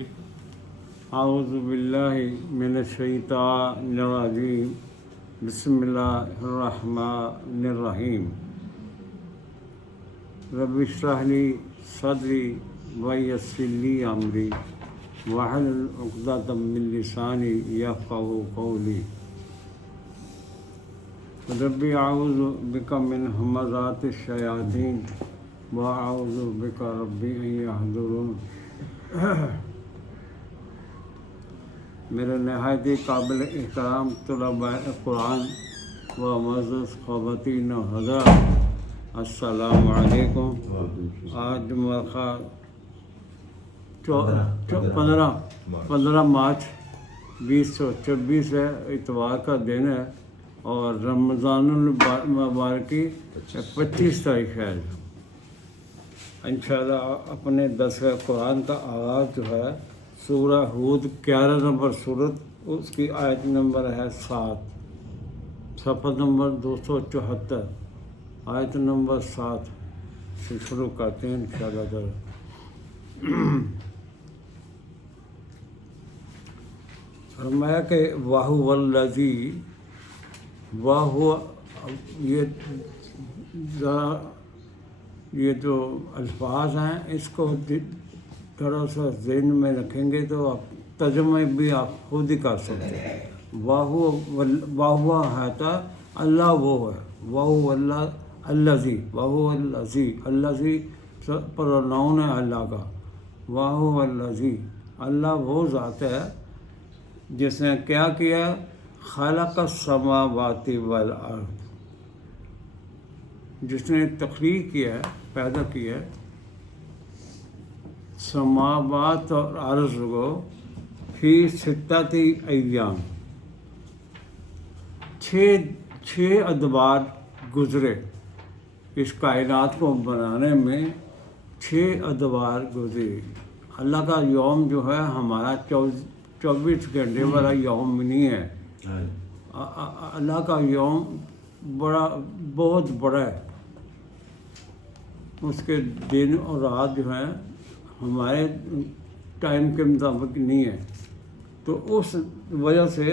اعوذ باللہ من الشیطان الرجیم بسم اللہ الرحمن الرحیم رب اشرح لی صدری ویسر لی امری واحلل عقدۃ من لسانی یفقہوا قولی رب اعوذ بک من ہمزات الشیاطین واعوذ بک رب ان یحضرون۔ میرے نہایت قابل احترام طلباء قرآن و معزز خواتین و حضرات، السلام علیکم۔ آج مارخہ 15 مارچ 2024 ہے، اتوار کا دن ہے اور رمضان المبارک کی 25 تاریخ ہے۔ انشاءاللہ اپنے درس قرآن کا آغاز جو ہے سورہ ہود 11 نمبر صورت، اس کی آیت نمبر ہے 7، صفحہ نمبر 274، آیت نمبر 7 سے شروع کرتے ہیں انشاءاللہ تعالی۔ فرمایا کہ وَهُوَ الَّذِي، یہ جو الفاظ ہیں اس کو تھوڑا سا ذہن میں رکھیں گے تو آپ ترجمہ بھی آپ خود ہی کر سکتے ہیں۔ واہ ہے تو اللہ وہ ہے، واہ اللہ الذی، واہ الذی پروناؤن ہے اللہ کا، واہ الذی، اللہ وہ ذات ہے جس نے کیا کیا، خلق السماوات والارض، جس نے تخلیق کیا ہے، پیدا کیا ہے سماوات اور عرض کو فی 6 ایام، 6 ادوار گزرے، اس کائنات کو بنانے میں 6 ادوار گزرے۔ اللہ کا یوم جو ہے ہمارا 24 گھنٹے والا یوم نہیں ہے، اللہ کا یوم بہت بڑا ہے، اس کے دن اور رات جو ہیں ہمارے ٹائم کے مطابق نہیں ہے، تو اس وجہ سے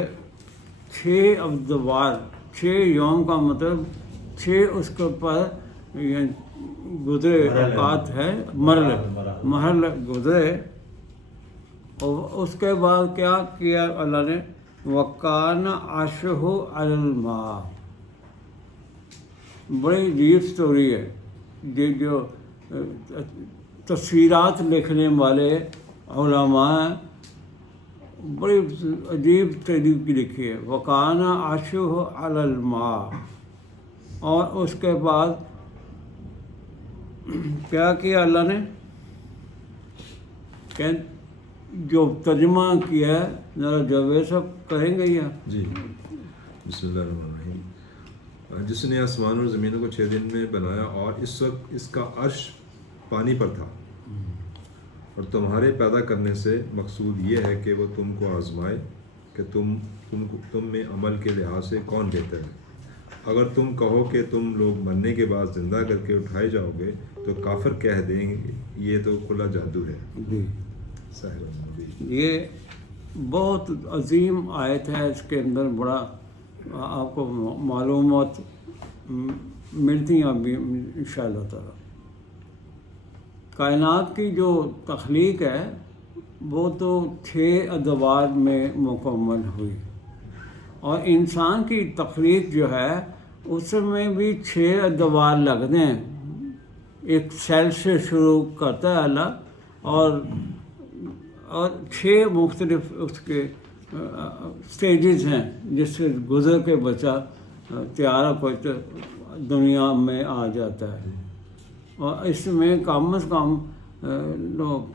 6 ادوار، 6 یوم کا مطلب 6 اس کے اوپر گزرے اوقات ہے، مرحلے گزرے، اور اس کے بعد کیا کیا اللہ نے، وَكَانَ عَرْشُهُ عَلَى الْمَاءِ۔ بڑی عجیب سٹوری ہے، یہ جو تفسیرات لکھنے والے علماء ہیں بڑی عجیب طریقے کی لکھی ہے، وَكَانَ عَرْشُهُ عَلَى الْمَاءِ، اور اس کے بعد کیا کیا اللہ نے، کہ جو ترجمہ کیا ہے ذرا جاوید صاحب کہیں گے یا؟ جی، بسم اللہ الرحمن الرحیم۔ جس نے آسمان اور زمینوں کو 6 دن میں بنایا اور اس وقت اس کا عرش پانی پر تھا، اور تمہارے پیدا کرنے سے مقصود یہ ہے کہ وہ تم کو آزمائے کہ تم میں عمل کے لحاظ سے کون بہتر ہے۔ اگر تم کہو کہ تم لوگ مرنے کے بعد زندہ کر کے اٹھائے جاؤ گے تو کافر کہہ دیں گے یہ تو کھلا جادو ہے۔ یہ بہت عظیم آیت ہے، اس کے اندر بڑا آپ کو معلومات ملتی ہیں ابھی انشاءاللہ تعالی۔ کائنات کی جو تخلیق ہے وہ تو 6 ادوار میں مکمل ہوئی، اور انسان کی تخلیق جو ہے اس میں بھی 6 ادوار لگتے ہیں۔ ایک سیل سے شروع کرتا ہے اللہ، اور 6 مختلف اس کے سٹیجز ہیں جس سے گزر کے بچہ تیار ہو کے دنیا میں آ جاتا ہے، اور اس میں کم از کم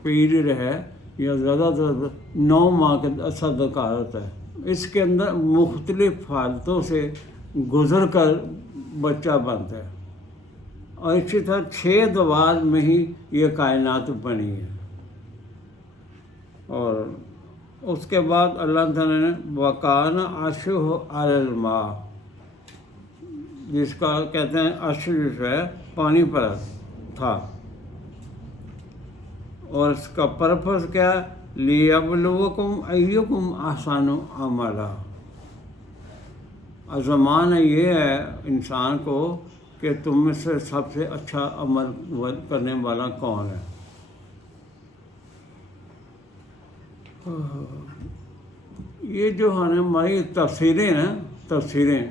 پیریڈ ہے یا زیادہ سے زیادہ 9 ماہ کا عرصہ درکار ہوتا ہے۔ اس کے اندر مختلف حالتوں سے گزر کر بچہ بنتا ہے، اور اسی طرح 6 ادوار میں ہی یہ کائنات بنی ہے۔ اور اس کے بعد اللہ تعالیٰ نے وَكَانَ عَرْشُهُ عَلَى الْمَاءِ، جس کا کہتے ہیں عرش جو ہے پانی پر تھا، اور اس کا پرپس کیا ہے، لیبلوکم ایکم احسن عملا، آزمانا یہ ہے انسان کو کہ تم میں سے سب سے اچھا عمل کرنے والا کون ہے۔ یہ جو ہماری تفسیریں ہیں، تفسیریں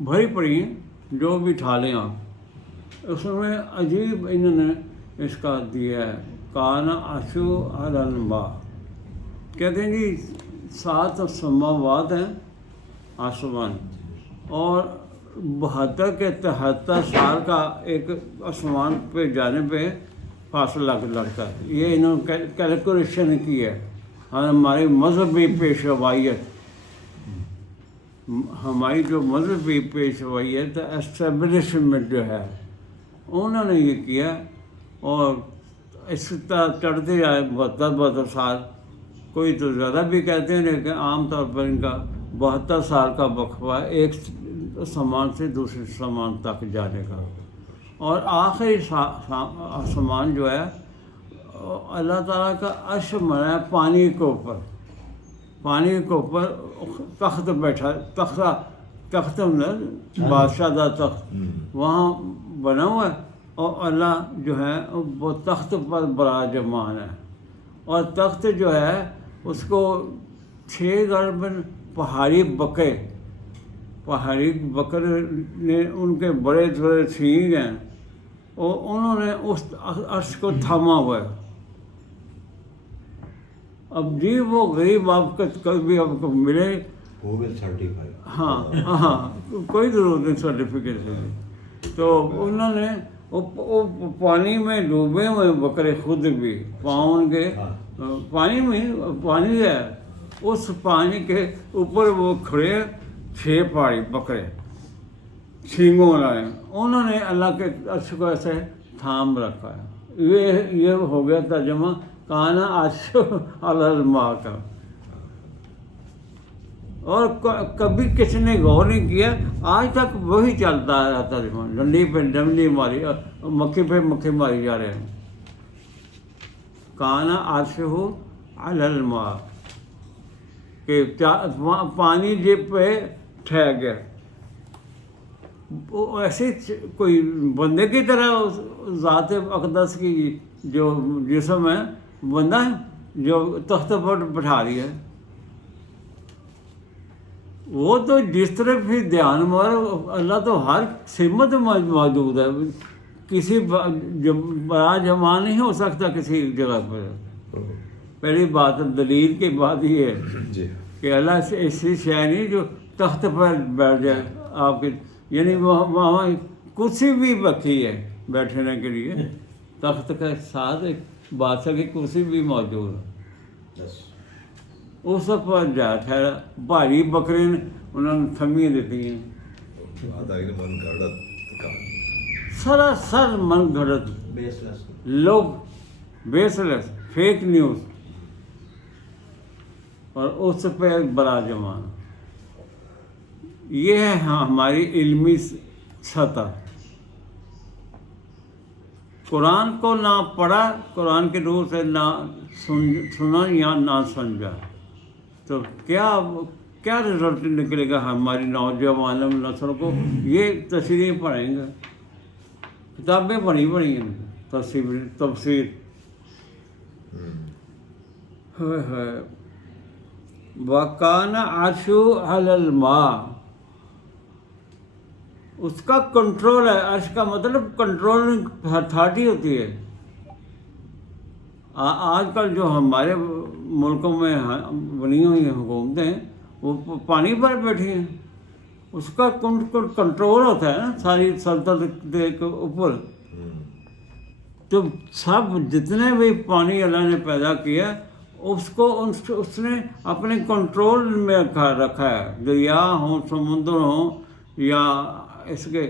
بھری پڑی ہیں، جو بھی اٹھا لیں آپ، اس میں عجیب انہوں نے اس کا دیا ہے، کان عرشہ علی الماء، کہتے ہیں جی 7 سماوات ہیں آسمان، اور 72 کے 73 سال کا ایک آسمان پہ جانے پہ فاصلہ لگتا ہے۔ یہ انہوں نے کیلکولیشن کی ہے، ہماری مذہبی پیشوائیت، ہماری جو مذہبی پیشوائیت اسٹیبلشمنٹ جو ہے انہوں نے یہ کیا، اور اس طرح چڑھتے جائے 72 سال، کوئی تو زیادہ بھی کہتے ہیں، لیکن عام طور پر ان کا 72 سال کا وقفہ ایک سامان سے دوسرے سامان تک جانے کا، اور آخری آسمان جو ہے اللہ تعالیٰ کا عرش بنا ہے پانی کے اوپر، پانی کے اوپر تخت بیٹھا، تخت بادشاہ کا تخت وہاں بنا ہوا ہے، اور اللہ جو ہے وہ تخت پر براجمان ہے، اور تخت جو ہے اس کو 6 گرب پہاڑی بکرے نے، ان کے بڑے بڑے سینگ ہیں، اور انہوں نے اس عرش کو تھاما ہوا ہے۔ اب جی وہ غریب آپ کو کبھی آپ کو ملے، ہاں کوئی ضرورت نہیں سرٹیفکیٹ سے، تو انہوں نے وہ پانی میں ڈوبے ہوئے بکرے خود بھی، پاؤں کے پانی میں، پانی ہے اس پانی کے اوپر وہ کھڑے 6 پہاڑی بکرے سینگوں والے، انہوں نے اللہ کے عرش کو ایسے تھام رکھا ہے۔ یہ ہو گیا ترجمہ کان عرشہ علی الماء کا، اور کبھی کسی نے غور نہیں کیا، آج تک وہی چلتا ہے ترجمہ، ڈنڈی پہ ڈنڈی ماری، مکھی پہ مکھی ماری جا رہے ہیں، کان عرشہ علی الماء، کہ پانی جب پہ ٹھہر گیا، وہ ایسے کوئی بندے کی طرح ذات اقدس کی جو جسم ہے، بندہ ہے جو تخت پر بٹھا رہی ہے، وہ تو جس طرح بھی دھیان مارو، اللہ تو ہر سمت میں موجود ہے، کسی بڑا جمع نہیں ہو سکتا کسی جگہ پر۔ پہلی بات دلیل کی بات یہ ہے کہ اللہ ایسی شے نہیں جو تخت پر بیٹھ جائے آپ کے، یعنی وہاں کرسی بھی رکھی ہے بیٹھنے کے لیے، تخت کے ساتھ ایک بادشاہ کی کرسی بھی موجود ہے، اس پر جا ٹھہرا، بھاری بکرے نے انہوں نے تھمیاں دیتی ہیں، سراسر من گھڑت لوگ، بیس لیس فیک نیوز، اور اس پہ بڑا جمان۔ یہ ہے ہماری علمی سطح۔ قرآن کو نہ پڑھا، قرآن کے روح سے نہ سنا یا نہ سمجھا، تو کیا رزلٹ نکلے گا ہماری نوجوان نسل کو؟ یہ تفسیریں پڑھیں گے، کتابیں پڑھی ہیں، تفسیر وَكَانَ عَرْشُهُ عَلَى الْمَاءِ، اس کا کنٹرول ہے، عرش کا مطلب کنٹرولنگ اتھارٹی ہوتی ہے۔ آج کل جو ہمارے ملکوں میں بنی ہوئی حکومتیں وہ پانی پر بیٹھی ہیں، اس کا کنٹرول ہوتا ہے نا ساری سلطنت کے اوپر۔ تو سب جتنے بھی پانی اللہ نے پیدا کیا اس کو اس نے اپنے کنٹرول میں رکھا ہے، دریا ہوں، سمندر ہوں، یا اس کے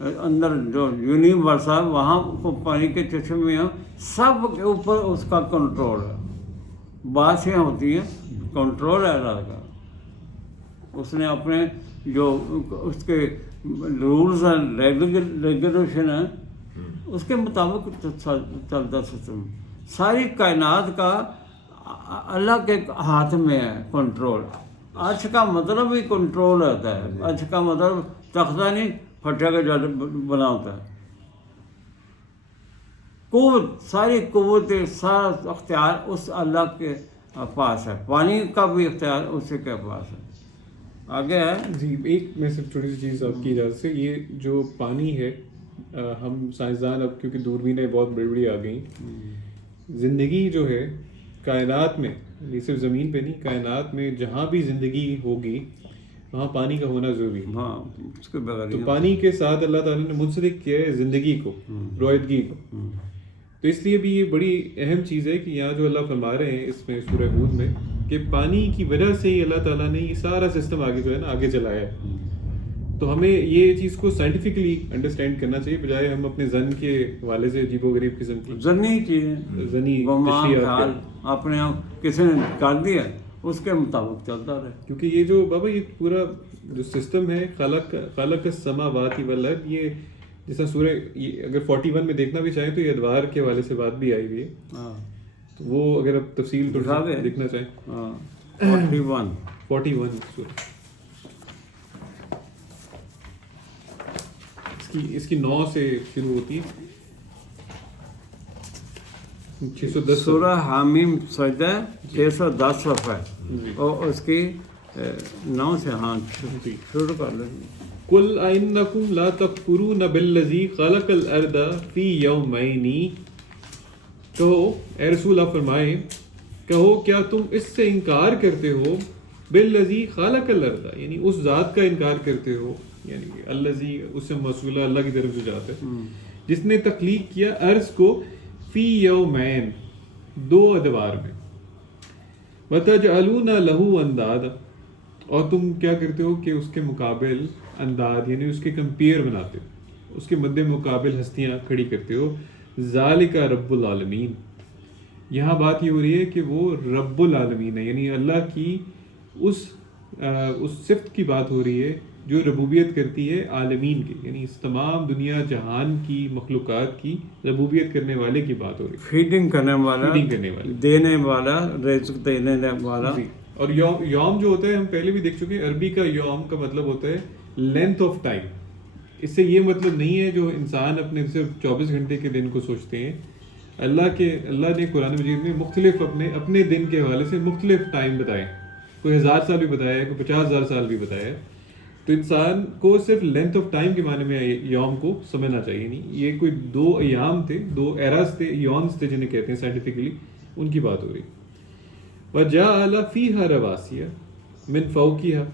اندر جو یونیورس ہے وہاں کو پانی کے چشمے ہیں، سب کے اوپر اس کا کنٹرول ہے۔ بادشاہیں ہوتی ہیں، کنٹرول ہے اللہ کا، اس نے اپنے جو اس کے رولز اینڈ ریگولیشن ہیں اس کے مطابق چلتا سسٹم۔ ساری کائنات کا اللہ کے ہاتھ میں ہے کنٹرول. عرش کا مطلب ہی کنٹرول ہوتا ہے. عرش کا مطلب تختہ نہیں پھٹا کے جو بنا ہوتا ہے. قوت، ساری قوت، سارا اختیار اس اللہ کے پاس ہے. پانی کا بھی اختیار اسی کے پاس ہے. آگے ہے جی ایک میں صرف چھوٹی سی چیز آپ کی اجازت سے، یہ جو پانی ہے ہم سائنسدان اب کیونکہ دوربینیں بہت بڑی بڑی آ گئیں، زندگی جو ہے کائنات میں، یہ صرف زمین پہ نہیں، کائنات میں جہاں بھی زندگی ہوگی وہاں پانی کا ہونا ضروری ہے. ہاں اس کے بغیر تو پانی کے ساتھ اللہ تعالیٰ نے منسلک کیا ہے زندگی کو، رویدگی کو. تو اس لیے بھی یہ بڑی اہم چیز ہے کہ یہاں جو اللہ فرما رہے ہیں اس میں سورہ ہود میں کہ پانی کی وجہ سے ہی اللہ تعالیٰ نے یہ سارا سسٹم آگے جو ہے نا آگے چلایا ہے. تو ہمیں یہ چیز کو سائنٹیفکلی انڈرسٹینڈ کرنا چاہیے، بجائے ہم اپنے زن کے حوالے سے عجیب و غریب قسم کی زنی چیزیں، زنی گمان تشریحات خیال اپنے کسی نے کر دیا اس کے مطابق چلتا رہے. کیونکہ یہ جو بابا یہ پورا جو سسٹم ہے خالق السماوات والارض، یہ جیسا سورہ اگر 41 میں دیکھنا بھی چاہیں تو یہ ادوار کے حوالے سے بات بھی آئی ہوئی ہے. تو وہ اگر آپ تفصیل دیکھنا چاہیں 41 اس کی 9 سے شروع ہوتی ہے، 610 سورہ حامیم سجدہ 610 صفحہ اور اس کی 9 سے ہاں شروع کر لیں. قل انکم لا تکفرون بالذی خلق الارض فی یومین، کہو اے رسول آپ فرمائیں، کہو کیا تم اس سے انکار کرتے ہو، بالذی خلق الارض یعنی اس ذات کا انکار کرتے ہو، یعنی الذی اس سے موصولہ اللہ کی طرف سے جاتا ہے، جس نے تخلیق کیا ارض کو فی یومین 2 ادوار میں، وتجعلون لہ اندادا اور تم کیا کرتے ہو کہ اس کے مقابل انداد یعنی اس کے کمپیئر بناتے ہو، اس کے مد مقابل ہستیاں کھڑی کرتے ہو. ذالک رب العالمین، یہاں بات یہ ہو رہی ہے کہ وہ رب العالمین ہے، یعنی اللہ کی اس صفت کی بات ہو رہی ہے جو ربوبیت کرتی ہے عالمین کی، یعنی اس تمام دنیا جہان کی مخلوقات کی ربوبیت کرنے والے کی بات ہو رہی ہے، فیڈنگ کرنے والا، دینے والا، رزق دینے والا. اور یوم جو ہوتا ہے ہم پہلے بھی دیکھ چکے ہیں، عربی کا یوم کا مطلب ہوتا ہے لینتھ آف ٹائم. اس سے یہ مطلب نہیں ہے جو انسان اپنے صرف 24 گھنٹے کے دن کو سوچتے ہیں. اللہ نے قرآن مجید میں مختلف اپنے دن کے حوالے سے مختلف ٹائم بتائے، کوئی 1000 سال بھی بتایا ہے، کوئی 50,000 سال بھی بتایا ہے. تو انسان کو صرف لینتھ آف ٹائم کے معنی میں یوم کو سمجھنا چاہیے. نہیں، یہ کوئی 2 ایام تھے، 2 ایراز تھے، یونس تھے جنہیں کہتے ہیں سائنٹیفکلی، ان کی بات ہو رہی. وَجَعَلَ فِيهَا رَوَاسِيَ مِن فَوْقِهَا،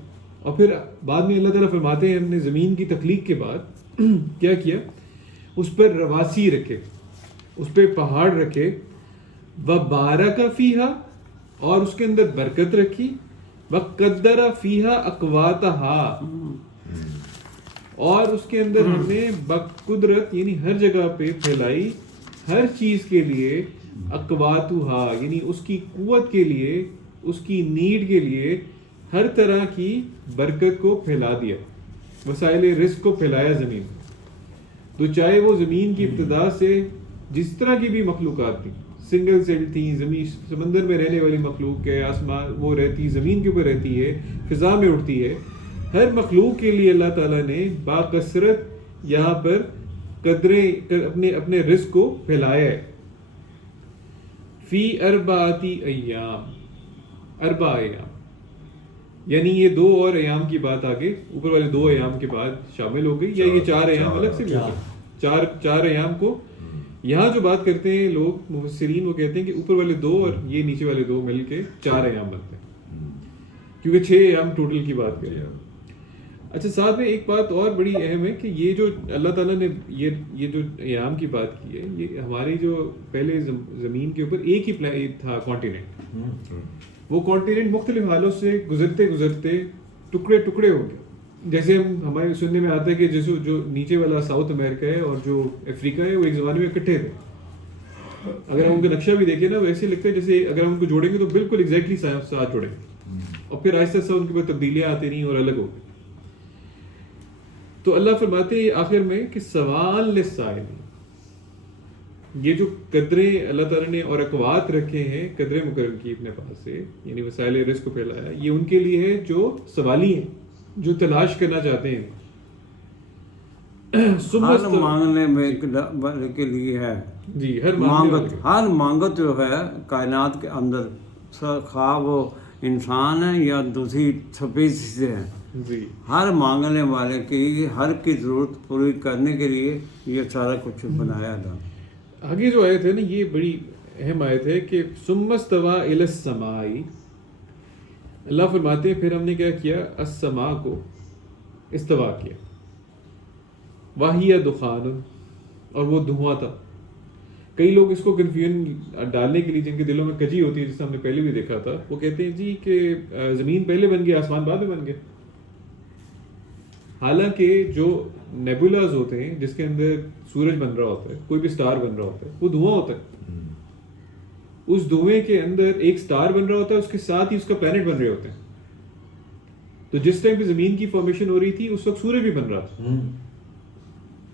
اور پھر بعد میں اللہ تعالیٰ فرماتے ہیں ہم نے زمین کی تخلیق کے بعد کیا کیا، اس پر رواسی رکھے، اس پہ پہاڑ رکھے، وَبَارَكَ فِيهَا اور اس کے اندر برکت رکھی، وَقَدَّرَ فِيهَا أَقْوَاتَهَا اور اس کے اندر ہم نے بقدرت یعنی ہر جگہ پہ پھیلائی ہر چیز کے لیے، اقواتھا یعنی اس کی قوت کے لیے، اس کی نیڈ کے لیے ہر طرح کی برکت کو پھیلا دیا، وسائل رزق کو پھیلایا زمین. تو چاہے وہ زمین کی ابتدا سے جس طرح کی بھی مخلوقات تھیں، سنگل سیل تھیں، زمین سمندر میں رہنے والی مخلوق ہے، آسمان وہ رہتی زمین کے اوپر رہتی ہے، فضا میں اڑتی ہے، ہر مخلوق کے لیے اللہ تعالیٰ نے باکثرت یہاں پر قدریں اپنے رزق کو پھیلایا ہے. فی اربعاتی ایام، 4 ایام، یعنی یہ 2 اور ایام کی بات آگے اوپر والے 2 ایام کے بعد شامل ہو گئی، یا یہ 4 ایام الگ سے بھی ہوگا. 4 ایام کو یہاں جو بات کرتے ہیں لوگ مفسرین، وہ کہتے ہیں کہ اوپر والے 2 اور یہ نیچے والے 2 مل کے 4 ایام بنتے ہیں، کیونکہ 6 ایام ٹوٹل کی بات کریں. اچھا، ساتھ میں ایک بات اور بڑی اہم ہے کہ یہ جو اللہ تعالیٰ نے یہ جو ایام کی بات کی ہے، یہ ہماری جو پہلے زمین کے اوپر ایک ہی تھا کانٹیننٹ، وہ کانٹیننٹ مختلف حالوں سے گزرتے گزرتے ٹکڑے ٹکڑے ہو گئے. جیسے ہمارے سننے میں آتا ہے کہ جیسے جو نیچے والا ساؤتھ امریکہ ہے اور جو افریقہ ہے وہ ایک زمانے میں اکٹھے تھے. اگر ہم ان کا نقشہ بھی دیکھیں نا، ویسے لگتا ہے جیسے اگر ہم ان کو جوڑیں گے تو بالکل ایگزیکٹلی ساتھ جوڑیں گے، اور پھر آہستہ آہستہ ان کے اوپر تبدیلیاں آتی رہیں اور الگ ہو گئی. تو اللہ فرماتے ہیں آخر میں کہ سوال للسائل، یہ جو قدریں اللہ تعالیٰ نے اور اقوات رکھے ہیں قدر مکرم کی اپنے پاس سے، یعنی وسائل رزق کو پھیلایا، یہ ان کے لیے ہے جو سوالی ہیں، جو تلاش کرنا چاہتے ہیں. ہر مانگنے میں کے لیے ہے. جی، ہر مانگت، ہر مانگت جو ہے کائنات کے اندر، خواہ وہ انسان ہے یا دوسری اسپیسیز ہیں، جی ہر مانگنے والے کی ہر کی ضرورت پوری کرنے کے لیے یہ سارا کچھ بنایا تھا. آگے جو آیت ہے نا یہ بڑی اہم آیت ہے کہ ثم استوى الى السماء، اللہ فرماتے ہیں پھر ہم نے کیا کیا، السماء کو استوا کیا، وَهِيَ دُخَانٌ، اور وہ دھواں تھا. کئی لوگ اس کو کنفیوژن ڈالنے کے لیے جن کے دلوں میں کجی ہوتی ہے، جسے ہم نے پہلے بھی دیکھا تھا، وہ کہتے ہیں جی کہ زمین پہلے بن گیا آسمان بعد میں بن گیا. حالانکہ جو نیبولاز ہوتے ہیں جس کے اندر سورج بن رہا ہوتا ہے، کوئی بھی سٹار بن رہا ہوتا ہے، وہ دھواں ہوتا ہے. اس دھوئیں کے اندر ایک سٹار بن رہا ہوتا ہے، اس کے ساتھ ہی اس کا پلانٹ بن رہے ہوتے ہیں. تو جس ٹائم پہ زمین کی فارمیشن ہو رہی تھی اس وقت سورج بھی بن رہا تھا.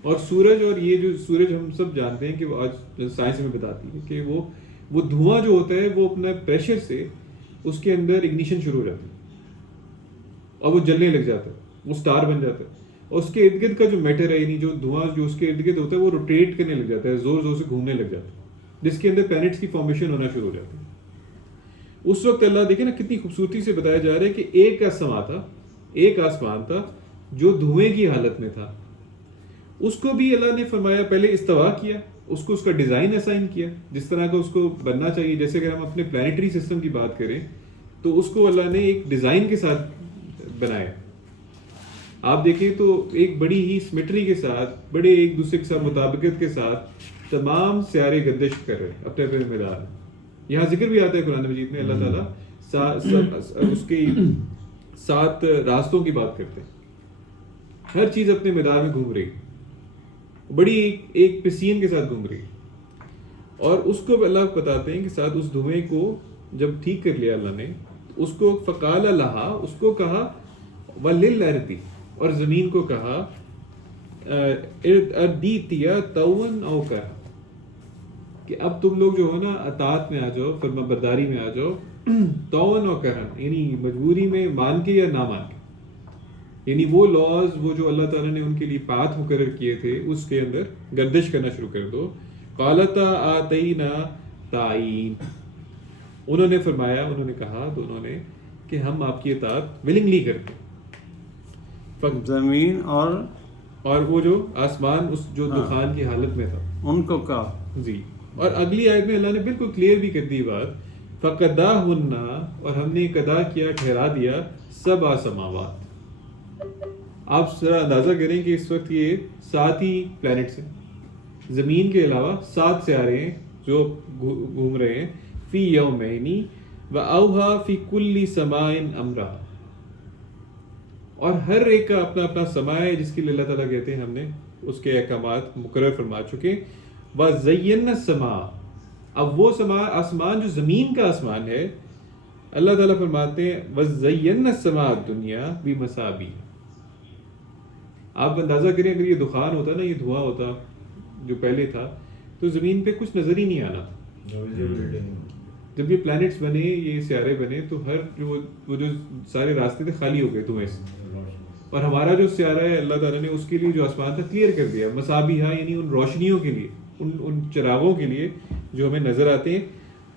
اور سورج، اور یہ جو سورج ہم سب جانتے ہیں کہ وہ آج سائنس میں بتاتی ہے کہ وہ دھواں جو ہوتا ہے وہ اپنا پریشر سے اس کے اندر اگنیشن شروع ہو جاتی ہے اور وہ جلنے لگ جاتا ہے، وہ سٹار بن جاتا ہے. اور اس کے ارد گرد کا جو میٹر ہے، یعنی جو دھواں جو اس کے ارد گرد ہوتا ہے، وہ روٹیٹ کرنے لگ جاتا ہے، زور زور سے گھومنے لگ جاتا ہے، جس کے اندر پلینٹس کی فارمیشن ہونا شروع ہو جاتی ہے. اس وقت اللہ دیکھیں نا کتنی خوبصورتی سے بتایا جا رہا ہے کہ ایک آسمان تھا جو دھوئیں کی حالت میں تھا. اس کو بھی اللہ نے فرمایا پہلے استوا کیا، اس کو اس کا ڈیزائن اسائن کیا جس طرح کا اس کو بننا چاہیے. جیسے اگر ہم اپنے پلانیٹری سسٹم کی بات کریں تو اس کو اللہ نے ایک ڈیزائن کے ساتھ بنایا. آپ دیکھیں تو ایک بڑی ہی سمیٹری کے ساتھ، بڑے ایک دوسرے کے ساتھ مطابقت کے ساتھ تمام سیارے گردش کر رہے ہیں اپنے اپنے میدان میں. یہاں ذکر بھی آتا ہے قرآن مجید میں، اللہ تعالیٰ اس کے 7 راستوں کی بات کرتے ہیں. ہر چیز اپنے میدان میں گھوم رہی، بڑی ایک پسین کے ساتھ گھوم رہی. اور اس کو اللہ بتاتے ہیں کہ ساتھ اس دھوئیں کو جب ٹھیک کر لیا اللہ نے، اس کو فقال لہا، اس کو کہا وللارض، اور زمین کو کہا اردیتیا تون او کرا، کہ اب تم لوگ جو ہو نا اطاعت میں آ جاؤ، فرما برداری میں آ جاؤ، تون او کرن، یعنی مجبوری میں مان کے یا نہ مان کے. یعنی وہ لاز، وہ جو اللہ تعالیٰ نے ان کے لیے پاتھ مقرر کیے تھے اس کے اندر گردش کرنا شروع کر دو. قالتا آتینا تعین، انہوں نے فرمایا، انہوں نے کہا دونوں نے کہ ہم آپ کی اطاعت ولنگلی کرتے ہیں. زمین اور وہ جو آسمان اس جو دخان کی حالت میں تھا ان کو کہا. جی. اور اگلی آیت میں اللہ نے بالکل کلیئر بھی کر دی بات، فَقَدَاهُنَّ، اور ہم نے قضا کیا، ٹھہرا دیا، 7 سماوات. آپ ذرا اندازہ کریں کہ اس وقت یہ 7 ہی پلانٹس ہیں، زمین کے علاوہ 7 سیارے ہیں جو گھوم رہے ہیں. فی یومین وَأَوْحَىٰ فِي كُلِّ سَمَاءٍ أَمْرَهَا، اور ہر ایک کا اپنا اپنا سماء ہے جس کے لیے اللہ تعالیٰ کہتے ہیں ہم نے اس کے احکامات مقرر فرما چکے. وَزَيَّنَّا السَّمَاءَ، اب وہ سماء آسمان جو زمین کا آسمان ہے، اللہ تعالیٰ فرماتے ہیں وَزَيَّنَّا السَّمَاءَ الدُّنْيَا بِمَصَابِيحَ. آپ اندازہ کریں اگر یہ دخان ہوتا نا، یہ دھواں ہوتا جو پہلے تھا، تو زمین پہ کچھ نظر ہی نہیں آنا. جب یہ پلانٹس بنے، یہ سیارے بنے، تو ہر وہ جو سارے راستے تھے خالی ہو گئے دھوئیں سے. اور ہمارا جو سیارہ ہے اللہ تعالیٰ نے اس کے لیے جو آسمان تھا کلیئر کر دیا. مصابیحا یعنی ان روشنیوں کے لیے، ان چراغوں کے لیے جو ہمیں نظر آتے ہیں.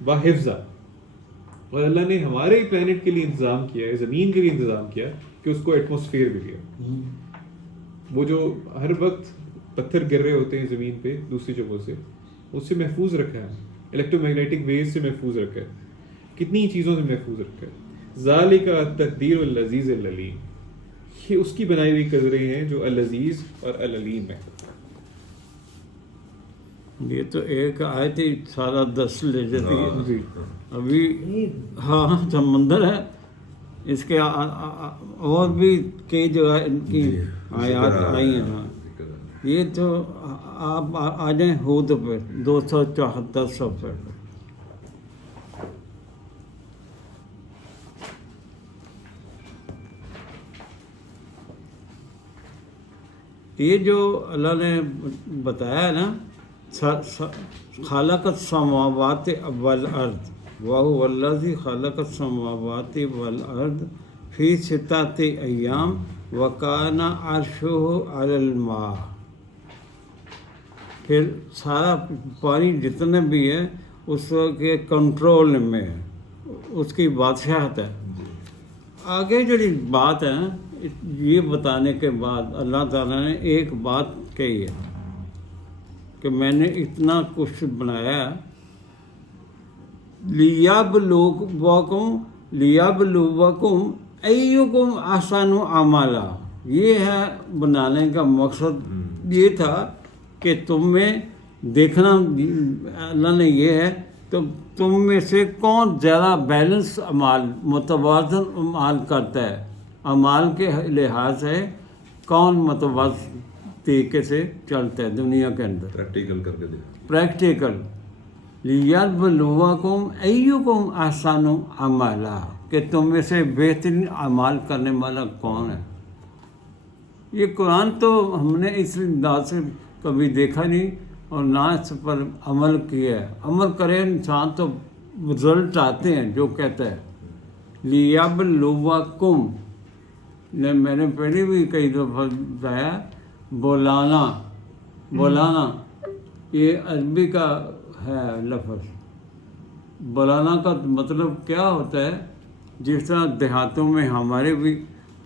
وحفظا، اور اللہ نے ہمارے پلانٹ کے لیے انتظام کیا ہے، زمین کے لیے انتظام کیا کہ اس کو ایٹماسفیئر بھی دیا. وہ جو ہر وقت پتھر گر رہے ہوتے ہیں زمین پہ دوسری جگہوں سے، اس سے محفوظ رکھا ہے، الیکٹرو میگنیٹک ویز سے محفوظ رکھا ہے، کتنی چیزوں سے محفوظ رکھا ہے. ذالک التقدیر العزیز العلیم، یہ اس کی بنائی ہوئی قدریں ہیں جو العزیز اور العلیم ہے. یہ تو ایک آیت ہی سارا 10 لے جاتی ہے. جی ابھی ہاں سمندر ہے، اس کے اور بھی کئی جگہ ان کی آیات آئی ہیں. ہاں یہ تو آپ آ جائیں ہود پہ 274 صفحے پہ. یہ جو اللہ نے بتایا نا خلق السماوات والارض وهو الذی خلق السماوات والارض فی ستۃ ایام وکان عرشہ علی الماء. پھر سارا پانی جتنے بھی ہے اس کے کنٹرول میں ہے، اس کی بادشاہت ہے. آگے جو بات ہے یہ بتانے کے بعد اللہ تعالیٰ نے ایک بات کہی ہے کہ میں نے اتنا کچھ بنایا لیبلوکم ایکم احسن عملا. یہ ہے بنانے کا مقصد یہ تھا کہ تم میں دیکھنا اللہ نے یہ ہے تو تم میں سے کون زیادہ بیلنس اعمال متوازن اعمال کرتا ہے، اعمال کے لحاظ سے کون متوازن طریقے سے چلتا ہے دنیا کے اندر. پریکٹیکل کر کے دے. پریکٹیکل لیبلوکم ایکم احسن عملا کہ تم میں سے بہترین اعمال کرنے والا کون ہے. یہ قرآن تو ہم نے اس انداز سے کبھی دیکھا نہیں اور نہ اس پر عمل کیا ہے. عمل کرے انسان تو رزلٹ آتے ہیں جو کہتا ہے. لیبلوکم میں نے پہلے بھی کئی دفعہ بتایا بولانا یہ عربی کا ہے لفظ. بولانا کا مطلب کیا ہوتا ہے؟ جس طرح دیہاتوں میں ہمارے بھی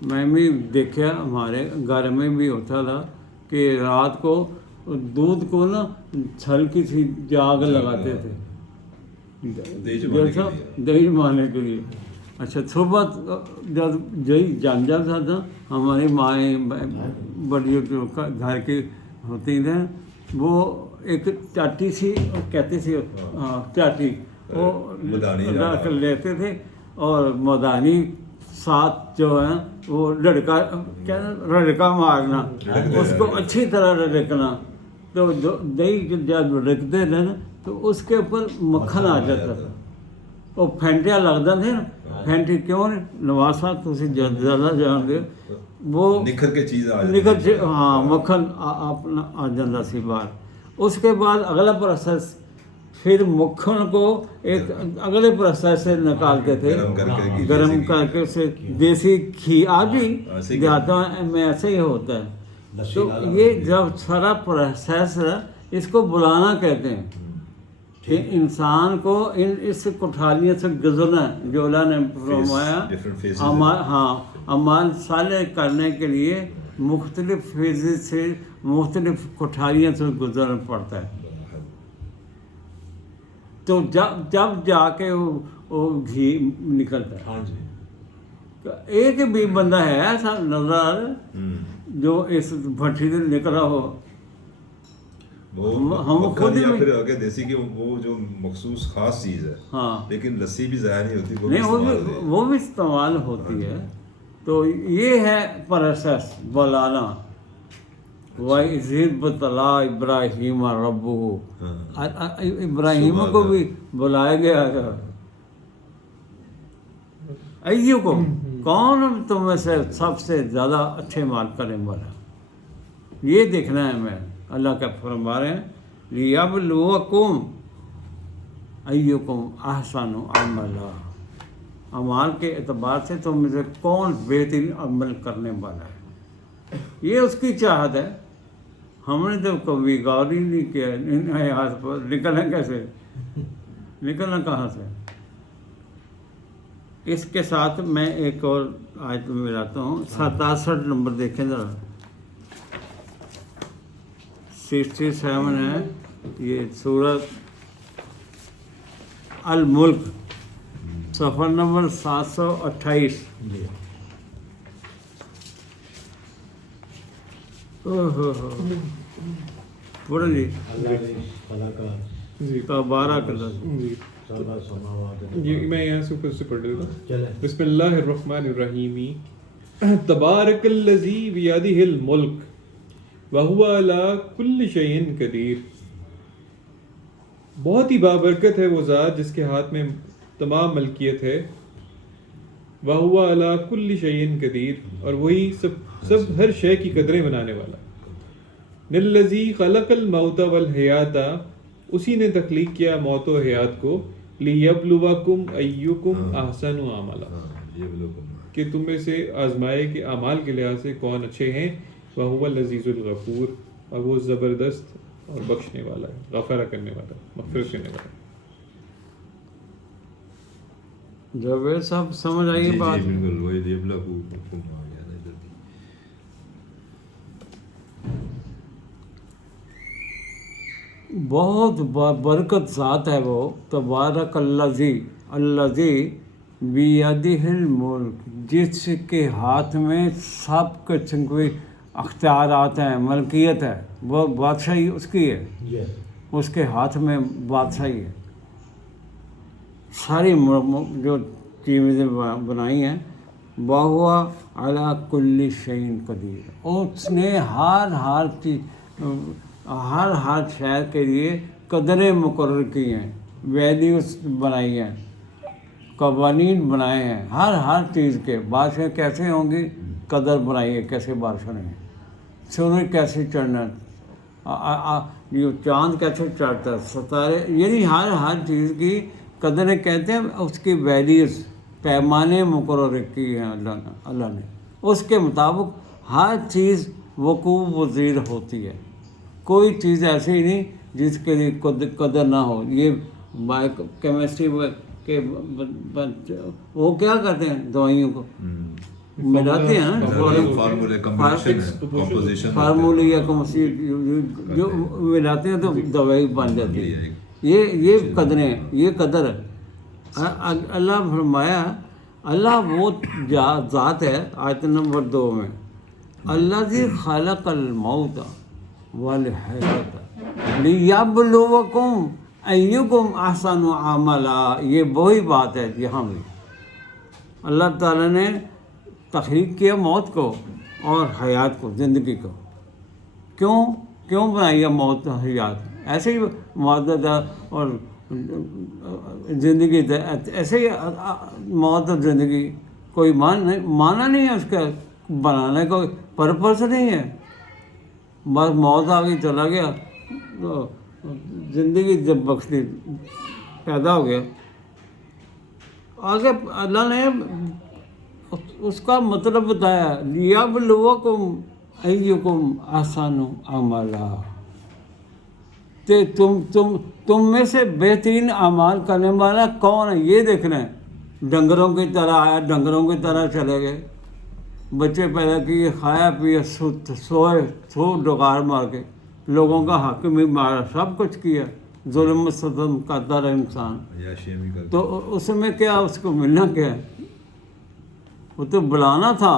میں بھی دیکھا ہمارے گھر میں بھی ہوتا تھا کہ رات کو دودھ کو نا ہلکی سی جاگ لگاتے تھے دہی جمانے کے لیے. اچھا صبح جب دہی جم جاتا تھا ہماری مائیں بڑی جو گھر کی ہوتی تھیں وہ ایک چاٹی سی کہتے تھے چاٹی وہ رکھ لیتے تھے اور مدانی ساتھ جو ہے وہ لڑکا مارنا اس کو اچھی طرح لڑکنا تو دہی جب رکھتے تھے نا تو اس کے اوپر مکھن آ جاتا تھا. وہ پھینٹیاں لگتا تھے نا پھینٹی کیوں نواز صاحب تھی زیادہ جان دے وہ نکھر کے چیز ہاں مکھن اپنا آ جاتا سی باہر. اس کے بعد اگلا پروسیس پھر مکھن کو ایک اگلے پروسیس سے نکالتے تھے گرم کر کے اسے دیسی گھی آج بھی دیہاتوں میں ایسے ہی ہوتا ہے. تو یہ جب سارا پروسیس ہے اس کو بلانا کہتے ہیں کہ انسان کو اس کٹھالیوں سے گزرنا ہے جو اللہ نے فرمایا. اعمال صالح کرنے کے لیے مختلف فیزز سے مختلف کٹھالیوں سے گزرنا پڑتا ہے. تو جب جا کے وہ گھی نکلتا ہے. ہاں جی. ایک بھی بندہ ہے ایسا نظر جو اس بھٹی سے نکلا ہو. ہم خود یا پھر آگے دیسی کی وہ جو مخصوص خاص چیز ہے ہاں لیکن لسی بھی ضائع نہیں ہوتی نہیں وہ بھی استعمال ہوتی ہے. تو یہ ہے پروسیس بلانا. وَإِذْ ابْتَلَىٰ إِبْرَاهِيمَ رَبُّهُ ابراہیم کو بھی بلایا گیا تھا. ایکم کون تم میں سے سب سے زیادہ اچھے مال کرنے والا یہ دیکھنا ہے. میں اللہ کا فرما رہے ہیں لیبلوکم ایکم احسن عملا. اعمال کے اعتبار سے تم میں سے کون بہترین عمل کرنے والا ہے. یہ اس کی چاہت ہے. ہم نے تو کبھی غور ہی نہیں کیا ہاتھ پر نکلنا کیسے نکلنا کہاں سے. اس کے ساتھ میں ایک اور آیت میں ملاتا ہوں. 67 نمبر دیکھیں ذرا. 67 ہے یہ سورۃ الملک صفحہ نمبر 728. پڑھ جی تبارک یہ میں یہاں سے اوپر سے پڑھ لیتا ہوں. بسم اللہ الرحمن الرحیم. تبارک الذی بیدہ الملک وہو علی کل شیء قدیر. بہت ہی بابرکت ہے وہ ذات جس کے ہاتھ میں تمام ملکیت ہے. وہو علی کل شیء قدیر اور وہی سب ہر شے کی قدریں بنانے والا. نلذی خلق الموت والحیات، اسی نے تخلیق کیا موت و حیات کو، لیبلوکم ایکم احسن عملا، یہ بلوکم کہ تم میں سے آزمائے کہ اعمال کے لحاظ سے کون اچھے ہیں، وہو العزیز الغفور، اور وہ زبردست اور بخشنے والا ہے، غفرہ کرنے والا، مغفرت کرنے والا ہے۔ جاوید صاحب سمجھ آئی جی بات؟ جی بالکل وہی لیبلوکم آ گیا نا ادھر بھی۔ بہت برکت ذات ہے وہ، تبارک الذی، الذی بیدہ الملک، جس کے ہاتھ میں سب قسم کے اختیارات ہیں، ملکیت ہے، وہ بادشاہی اس کی ہے، اس کے ہاتھ میں بادشاہی ہے۔ ساری جو چیزیں بنائی ہیں، وَهُوَ عَلَىٰ كُلِّ شَيْءٍ قدیر، اس نے ہر چیز، ہر شہر کے لیے قدریں مقرر کی ہیں، ویلیوز بنائی ہیں، قوانین بنائے ہیں، ہر چیز کے۔ بارشیں کیسے ہوں گی، قدر بنائی ہے، کیسے بارش ہونی ہے، سورج کیسے چڑھنا، یہ چاند کیسے چڑھتا ہے، ستارے، یعنی ہر چیز کی قدریں کہتے ہیں، اس کی ویلیوز، پیمانے مقرر کی ہیں اللہ نے، اس کے مطابق ہر چیز وقوع پذیر ہوتی ہے۔ کوئی چیز ایسی ہی نہیں جس کے لیے قدر نہ ہو۔ یہ کیمسٹری کے وہ کیا کرتے ہیں، دوائیوں کو ملاتے ہیں نا، فارمولے کمپوزیشن فارمولے یا جو ملاتے ہیں تو دوائی بن جاتی ہے۔ یہ قدریں، یہ قدر ہے۔ اللہ فرمایا، اللہ وہ ذات ہے، آیت نمبر 2 میں، الذی خلق الموت والحیات لیبلوکم ایکم احسن عملا، یہ وہی بات ہے یہاں بھی۔ اللہ تعالیٰ نے تخلیق کیا موت کو اور حیات کو، زندگی کو۔ کیوں بنائی ہے موت و حیات؟ ایسے ہی معدد اور زندگی، ایسے ہی موت اور زندگی، کوئی معنی نہیں ہے اس کا، بنانے کا پرپس نہیں ہے۔ بس موت آ گئی، چلا گیا، تو زندگی جب بخشی پیدا ہو گیا۔ آگے اللہ نے اس کا مطلب بتایا، لیبلوکم ایکم احسن عملا، کہ تم میں سے بہترین اعمال کرنے والا کون ہے، یہ دیکھنا ہے۔ ڈنگروں کی طرح آیا، ڈنگروں کی طرح چلے گئے، بچے پیدا کیے، کھایا پیا، سو ڈکار مار کے، لوگوں کا حق بھی مارا، سب کچھ کیا، ظلم ستم کرتا رہا انسان۔ تو اس میں کیا، اس کو ملنا کیا ہے؟ وہ تو بلانا تھا،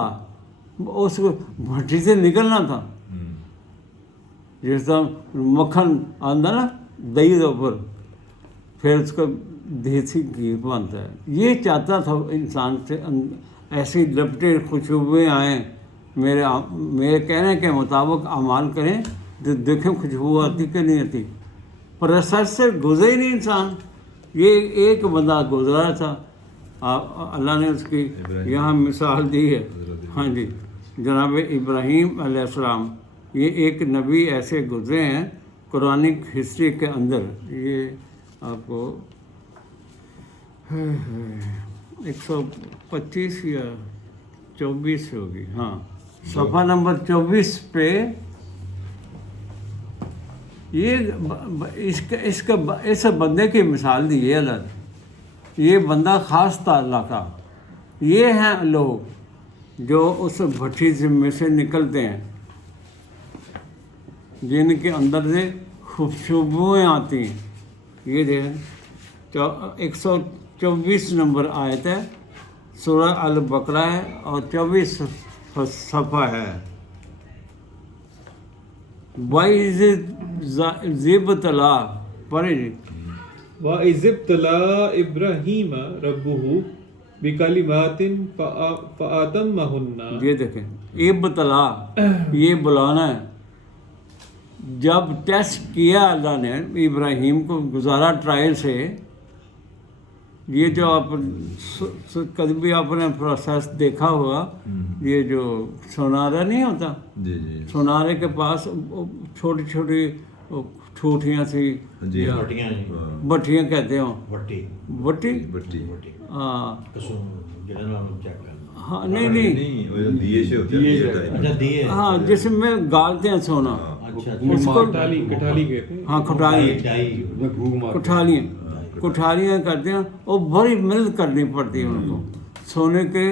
اس کو بھٹی سے نکلنا تھا۔ جس طرح مکھن آندہ نا دہی کے اوپر، پھر اس کو دیسی گھی بنتا ہے۔ یہ چاہتا تھا انسان سے، ایسی لپٹے خوشبوئیں آئیں، میرے کہنے کے مطابق اعمال کریں تو دیکھیں خوشبو آتی کہ نہیں آتی۔ پروسیس سے گزرے ہی نہیں انسان۔ یہ ایک بندہ گزرا تھا، اللہ نے اس کی یہاں مثال دی ہے۔ ہاں جی، جناب ابراہیم علیہ السلام، یہ ایک نبی ایسے گزرے ہیں قرآنک ہسٹری کے اندر۔ یہ آپ کو 125 یا 24 ہوگی، ہاں، صفحہ نمبر 24 پہ یہ اس بندے کی مثال دی ہے اللہ نے۔ یہ بندہ خاص تھا اللہ کا۔ یہ ہیں لوگ جو اس بھٹی میں سے نکلتے ہیں، جن کے اندر سے خوشبوئیں آتی ہیں۔ یہ دیکھیں، 124 نمبر آیت ہے، سورہ البقرہ ہے، اور 24 صفحہ ہے۔ وَإِذِ ابْتَلَىٰ، پڑھیں جی۔ وَإِذِ ابْتَلَىٰ إِبْرَاهِيمَ رَبُّهُ بِكَلِمَاتٍ فَأَتَمَّهُنَّ، یہ دیکھیں، ابتلا، یہ بلانا ہے۔ جب ٹیسٹ کیا اللہ نے ابراہیم کو، گزارا ٹرائل سے، یہ جو آپ کبھی بھی آپ نے پروسیس دیکھا ہوگا، یہ جو سونارا نہیں ہوتا، جی جی سونارے کے پاس چھوٹی چھوٹی ٹھوٹیاں سی، جی ہاں بٹیاں جی، بٹیاں کہتے ہوں، بٹی بٹی، بٹی ہاں جہاں نام چیک کرنا، ہاں نہیں نہیں، نہیں وہ جو دیے سے ہوتے ہیں دیے ٹائپ اچھا دیے، ہاں جس میں گالتے ہیں سونا، اچھا اس کو کٹالی کہتے ہیں. ہاں کٹالی، ڈائی کٹھالیاں کٹھالیاں کرتے ہیں، وہ بڑی محنت کرنی پڑتی ہے ان کو سونے کے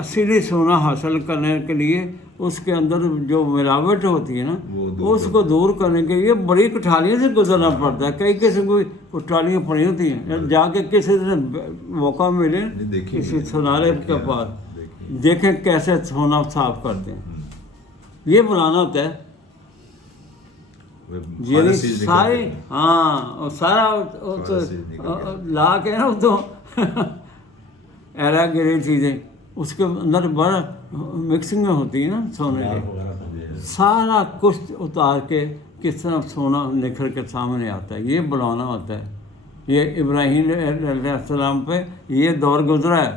اصلی سونا حاصل کرنے کے لیے. اس کے اندر جو ملاوٹ ہوتی ہے نا، اس کو دور کرنے کے لیے بڑی کٹھالیوں سے گزرنا پڑتا ہے. کئی قسم کی کٹھالیاں پڑی ہوتی ہیں. جا کے کسی دن موقع ملے کسی سونارے کے پاس دیکھیں کیسے سونا صاف کرتے ہیں. یہ بنانا ہوتا ہے یعنی سارے، ہاں سارا لا کے نا تو ایرا گری چیزیں اس کے اندر بڑا مکسنگ میں ہوتی ہے نا سونے کی، سارا کچھ اتار کے کس طرح سونا نکھر کے سامنے آتا ہے. یہ بلانا ہوتا ہے. یہ ابراہیم علیہ السلام پہ یہ دور گزرا ہے.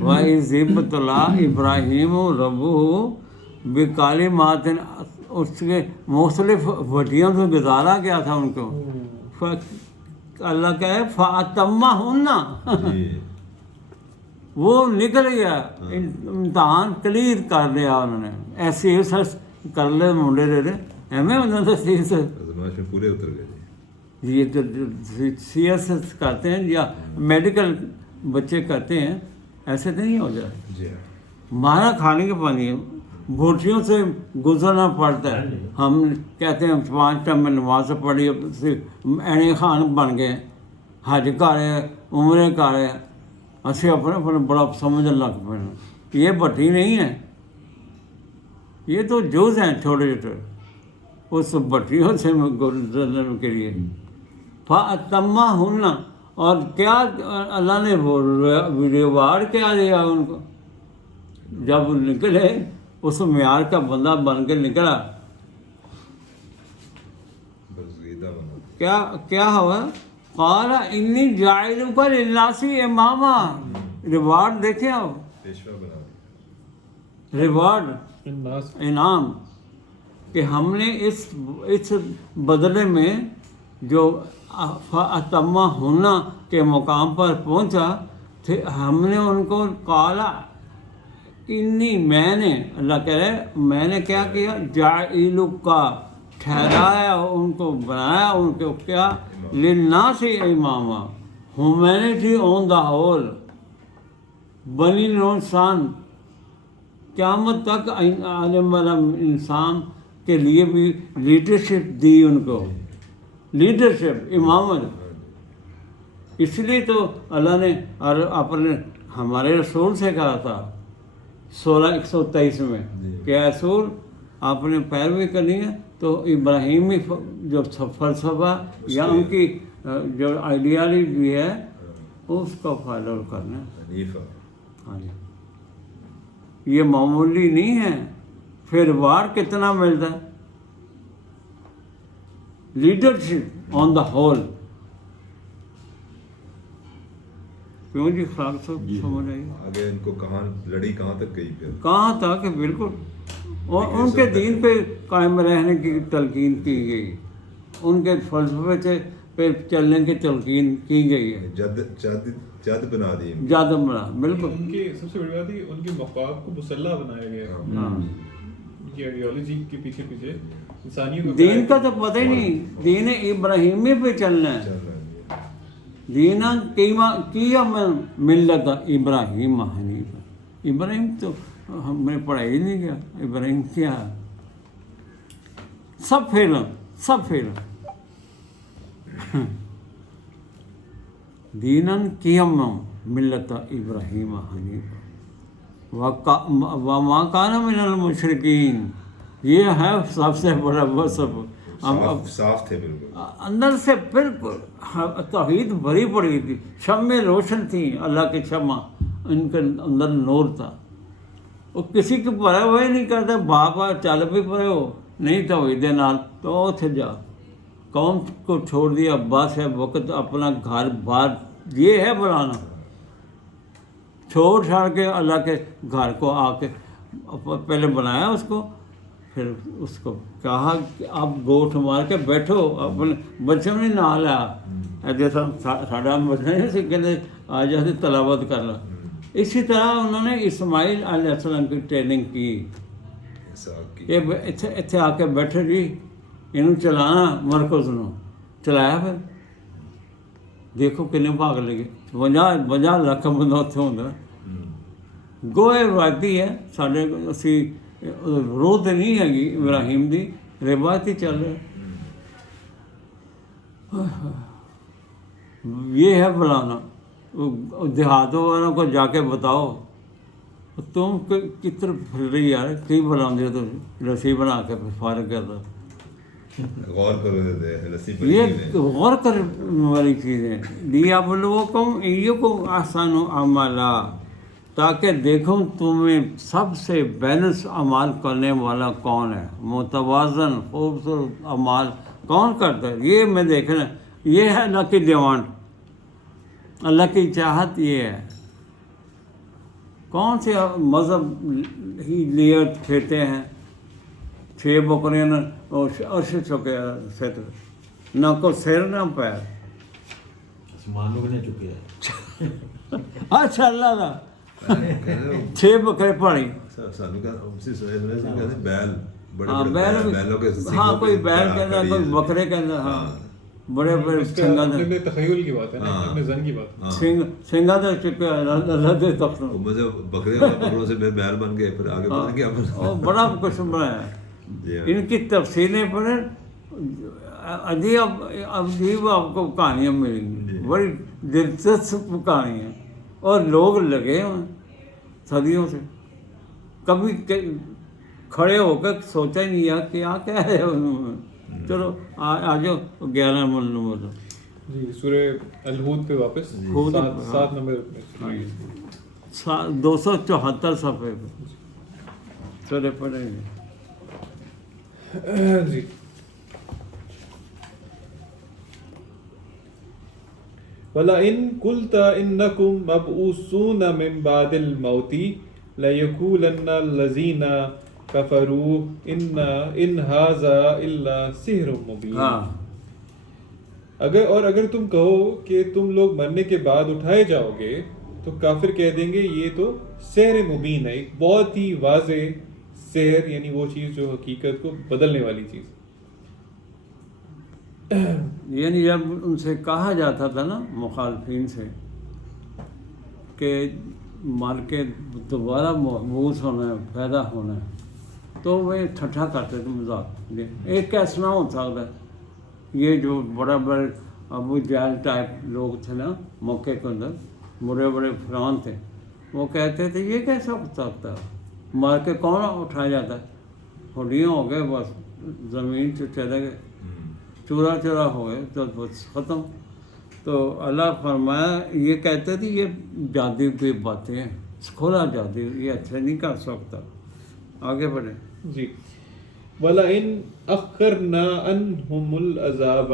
وَإِذِ ابْتَلَىٰ إِبْرَاهِيمُ رَبُّهُ بِكَلِمَاتٍ، اس کے مختلف وٹیوں سے گزارا گیا تھا ان کو. اللہ کہے فَأَتَمَّهُنَّ، وہ نکل گیا، امتحان کلیئر کر لیا انہوں نے. ایسے کر لے منڈے دے ایویں انہوں نے آزمائش میں پورے اتر گئے جی. یہ تو سی ایس ایس کرتے ہیں یا میڈیکل بچے کرتے ہیں، ایسے تو نہیں ہو جائے. جی مارا کھانے کے پانی بھوٹیوں سے گزرنا پڑتا ہے. ہم کہتے ہیں 5 ٹائم میں نماز پڑھی، اینی خان بن گئے، حج کر رہے، عمرے کر رہے، اسی اپنے اپنے بڑا سمجھنے لگ پے. یہ بھٹی نہیں ہے، یہ تو جوز ہیں چھوٹے چھوٹے. اس بھٹیوں سے گزرنے کے لیے فَأَتَمَّهُنَّ. اور کیا اللہ نے وہ ریوارڈ کیا دیا ان کو جب نکلے، اس معیار کا بندہ بن کے نکلا. برگزیدہ بنا. کیا ہوا؟ قال انی جاعلک للناس اماما. ریوارڈ دیکھیں آپ، پیشوا بنا دیا. ریوارڈ الناس انعام کہ ہم نے اس بدلے میں جو اتمہ ہونا کے مقام پر پہنچا تھے، ہم نے ان کو قالا انی، میں نے، اللہ کہہ رہے میں نے کیا کیا، جاعلک کا ٹھہرایا ان کو، بنایا ان کو کیا، للناس اماما، ہیومینٹی آن دا ہول، بنی نوع انسان قیامت تک عالم والا انسان کے لیے بھی لیڈرشپ دی ان کو. لیڈرشپ، امامت. اس لیے تو اللہ نے اپنے ہمارے رسول سے کہا تھا 16:123 میں کہ رسول آپ نے پیروی کرنی ہے تو ابراہیمی جو فلسفہ یا ان کی جو آئیڈیالوجی ہے اس کو فالو کرنا ہے. حنیفہ. ہاں جی، یہ معمولی نہیں ہے. پھر وار کتنا ملتا ہے، لیڈرشپ آن دا ہول. کیوں جی خاک صاحب سمجھ آئی آگے ان کو کہاں لڑی کہاں تک گئی پھر کہاں تھا کہ بالکل اور ان کے دین پہ قائم رہنے کی تلقین کی گئی، ان کے فلسفے سے پہ چلنے کی تلقین کی گئی ہے. جد بنا دی. زیادہ بڑا بالکل. ان کے سب سے بڑی بات ہے ان کے مفاد کو مسلح بنایا گیا ہے. ہاں، ان کی آئیڈیالوجی کے پیچھے انسانیت کو دین کا تو پتہ ہی نہیں، دین ابراہیمی پہ چلنا ہے. دین کیا ملت ابراہیم حنیف. ابراہیم تو ہم نے پڑھائی ہی نہیں کیا. ابراہیم کیا سب فیل. دینن قیم ملت ابراہیم حنیف وما کان من المشرکین. یہ ہے سب سے بڑا وصف. صاف تھے بالکل اندر سے بالکل توحید بھری پڑی تھی، شمع روشن تھیں، اللہ کی شمع ان کے اندر نور تھا. وہ کسی کے پرے ہوئے نہیں کرتے، باپ چل بھی پڑے ہو نہیں توحید نال تو اتھے جا. قوم کو چھوڑ دیا، بس ہے وقت اپنا گھر بار یہ ہے بلانا. چھوڑ چھاڑ کے اللہ کے گھر کو آ کے پہلے بنایا اس کو, پھر اس کو کہا کہ آپ گوٹھ مار کے بیٹھو, اپنے بچوں نے نال آیا جیسا ساڈا بچے کہتے آ جاتے تلاوت کر لا. اسی طرح انہوں نے اسماعیل علیہ السلام کی ٹریننگ کی. یہ اتنے آ کے بیٹھے جی, یہ چلانا مرکز نو چلایا, پھر دیکھو کنے بھاگ لگے. 50 ਲੱਖ ਬੰਦਾ ਉੱਥੇ ਹੁੰਦਾ. ਗੋਹੇ ਰਵਾਇਤੀ ਹੈ ਸਾਡੇ, ਅਸੀਂ ਵਿਰੋਧ ਤੇ ਨਹੀਂ ਹੈਗੀ ਇਬਰਾਹੀਮ ਦੀ, ਰਵਾਇਤੀ ਚੱਲ ਰਿਹਾ. یہ ہے بلانا. دیہاتوں والوں کو جا کے بتاؤ تم کتر پھر رہی یار, کی بلا دے تو رسی بنا کے فارغ کر دو. غور کرو, یہ غور کرنے والی چیز ہے. لیبلوکم ایکم احسن عملا, تاکہ دیکھوں تمہیں سب سے بیلنس اعمال کرنے والا کون ہے, متوازن خوبصورت اعمال کون کرتا ہے. یہ میں دیکھنا, یہ ہے اللہ کی ڈیمانڈ, اللہ کی چاہت یہ ہے. کون سے مذہب ہی لیے کھیتے ہیں 6 بکریاں نہ عرش چکے سر, نہ کو سر نہ پیر. آسمان لوگ نے چکے ہیں. اچھا اللہ کا 6 بکرے پاڑی. بیل, ہاں بیل, ہاں کوئی بیل کہنا, کوئی بکرے کہنا. ہاں بڑے بڑے سنگا اپنے تخیل کی بات ہے نا, اپنے ذہن کی بات. سنگا تو چکے اللہ کے تخت مجھے بکروں سے بیل بن گئے, پھر آگے بن گیا. بڑا کچھ بنایا. ان کی تفصیلیں پڑھیں, عجیب آپ کو کہانیاں ملیں گی, بڑی دلچسپ کہانیاں. اور لوگ لگے ہیں صدیوں سے, کبھی کھڑے ہو کر سوچا ہی نہیں یار کیا ہے. چلو آ جاؤ 11 نمبر جی, سورہ الہود پہ واپس 7 نمبر 274 صفحے پہ چلے پڑھیں گے جی. وَلَئِن قُلْتَ إِنَّكُمْ مَبْعُوثُونَ مِنْ بَعْدِ الْمَوْتِ لَيَقُولَنَّ الَّذِينَ كَفَرُوا إِنْ هَذَا إِلَّا سِحْرٌ مُبِينٌ. اگر تم کہو کہ تم لوگ مرنے کے بعد اٹھائے جاؤ گے تو کافر کہہ دیں گے یہ تو سحر مبین ہے, ایک بہت ہی واضح سحر, یعنی وہ چیز جو حقیقت کو بدلنے والی چیز. یعنی جب ان سے کہا جاتا تھا نا مخالفین سے کہ مر کے دوبارہ مبعوث ہونا ہے, پیدا ہونا ہے, تو وہ ٹھٹھا کرتے تھے, مذاق. ایک کیسا نہ ہو سکتا ہے, یہ جو بڑا بڑے ابو جہل ٹائپ لوگ تھے نا موقع کے اندر, بڑے بڑے فرعون تھے, وہ کہتے تھے یہ کیسا ہو سکتا ہے, مر کے کون اٹھایا جاتا ہے, ہڈیاں ہو گئے بس زمین سے چلے گئے, چورا چورا ہو گئے تو بس ختم. تو اللہ فرمایا یہ کہتے تھے یہ جادو کی باتیں ہیں, کھولا جادو, یہ اچھا نہیں کر سکتا. آگے بڑھیں جی. وَلَئِنْ أَخَّرْنَا عَنْهُمُ الْعَذَابَ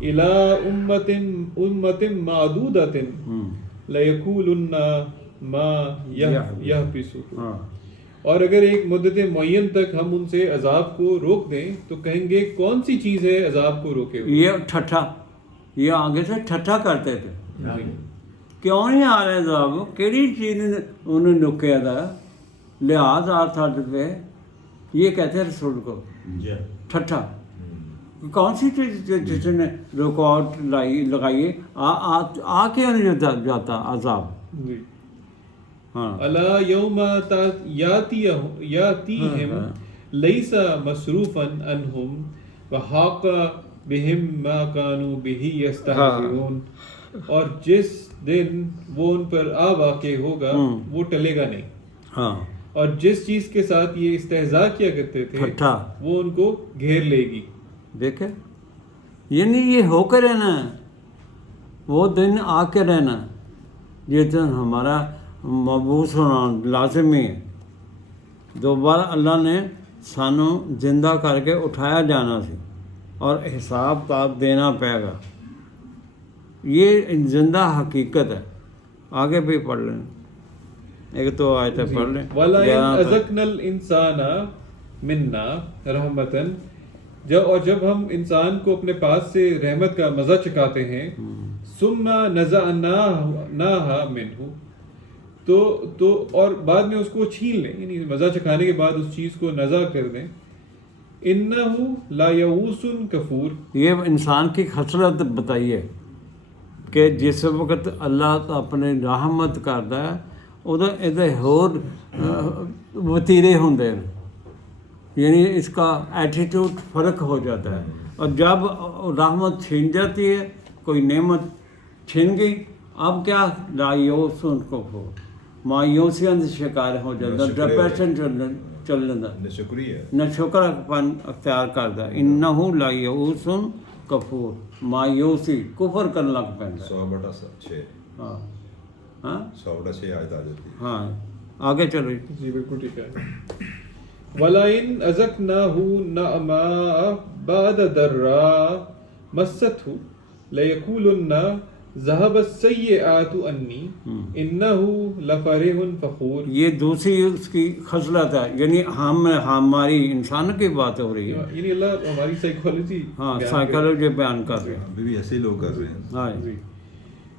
إِلَىٰ أُمَّةٍ مَّعْدُودَةٍ لَيَقُولُنَّ مَا يَحْبِسُهُ. اور اگر ایک مدت معین تک ہم ان سے عذاب کو روک دیں تو کہیں گے کون سی چیز ہے عذاب کو روکے ہوئے. یہ ٹھٹھا, یہ آگے سے ٹھٹھا کرتے تھے, کیوں نہیں آ رہے عذاب, کیڑی چیز انہوں نے روکیا تھا, لحاظ آرتھاٹ پہ یہ کہتے ہیں رسول کو ٹھٹھا. کون سی چیز جس نے رکاوٹ لگائی ہے, آ کے نہیں جاتا عذاب. الا یوم یاتیہم لیس مصروفا عنہم وحاق بہم ما کانوا بہ یستہزئون. اور جس دن وہ ان پر آ واقع ہوگا وہ ٹلے گا نہیں, اور جس چیز کے ساتھ یہ استہزاء کیا کرتے تھے وہ ان کو گھیر لے گی. دیکھیں, یعنی یہ ہو کے رہنا ہے, وہ دن آ کے رہنا, یہ دن ہمارا مبعوث ہونا لازمی ہے. دوبارہ اللہ نے سانو زندہ کر کے اٹھایا جانا سی اور حساب کتاب دینا پائے گا. یہ زندہ حقیقت ہے. آگے بھی پڑھ لیں، ایک تو آیتیں پڑھ لیں. وَلَئِنْ أَذَقْنَا الْإِنسَانَ مِنَّا رَحْمَةً، اور جب ہم انسان کو اپنے پاس سے رحمت کا مزہ چکھاتے ہیں، ثُمَّ نَزَعْنَاهَا مِنْهُ، تو اور بعد میں اس کو چھین لیں، یعنی مزہ چکھانے کے بعد اس چیز کو نزع کر دیں، إِنَّهُ لَيَئُوسٌ كَفُورٌ، یہ انسان کی خصلت بتائیے کہ جس وقت اللہ اپنے رحمت کرتا ہے ਉਦੋਂ ਇਹਦੇ ਹੋਰ ਵਤੀਰੇ ਹੁੰਦੇ ਨੇ, یعنی اس کا ایٹیٹیوڈ فرق ہو جاتا ہے. اور جب رحمت چھین جاتی ہے، کوئی نعمت چھن گئی، اب کیا لایوس ان کو ہو مایوسیاں کا شکار ہو جاتا، ڈپریشن چل جاتا، نہ شکر پن اختیار کرتا. انہو لایوس کفور، مایوسی کفر کرنے لگ پیندا. 100/6 ہاں ہاں 100/6 آیت آ جاتی ہے. ہاں آگے چلو. جی بالکل ٹھیک ہے. وَلَئِنْ أَذَقْنَاهُ نَعْمَاءَ بَعْدَ ضَرَّاءَ مَسَّتْهُ لَيَقُولُنَّ ذَهَبَ السَّيِّئَاتُ عَنِّي إِنَّهُ لَفَرِحٌ فَخُورٌ. یہ دوسری اس کی خصلت ہے، یعنی ہماری انسان کی بات ہو رہی ہے. یعنی اللہ ہماری سائیکالوجی، ہاں سائیکالوجی بیان کر رہے ہیں. ابھی بھی ایسے ہی لوگ کر رہے ہیں. ہاں